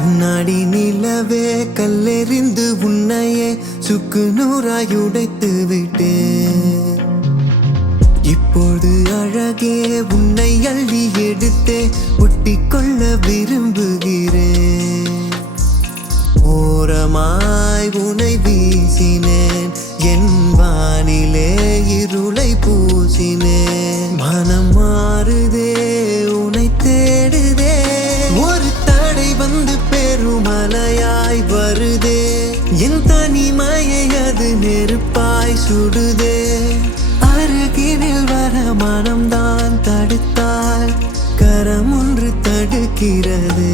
கண்ணாடி நிலவே கல்லெறிந்து உன்னையே சுக்கு நூறாய் உடைத்து விட்டேன். இப்போது அழகே உன்னை அள்ளி எடுத்தே ஒட்டிக்கொள்ள விரும்புகிறேன். ஓரமாய் உன்னை வீசினேன், என் வானிலே இருளை பூசினேன். மனம் மாறுதே உன்னை தேடுதே, ஒரு தடை வந்து பெருமலையாய் வருதே. என் தனிமையை அது நெருப்பாய் சுடுதே. அருகினில் வர மனம்தான் தடுத்தால் கரம் ஒன்று தடுக்கிறது.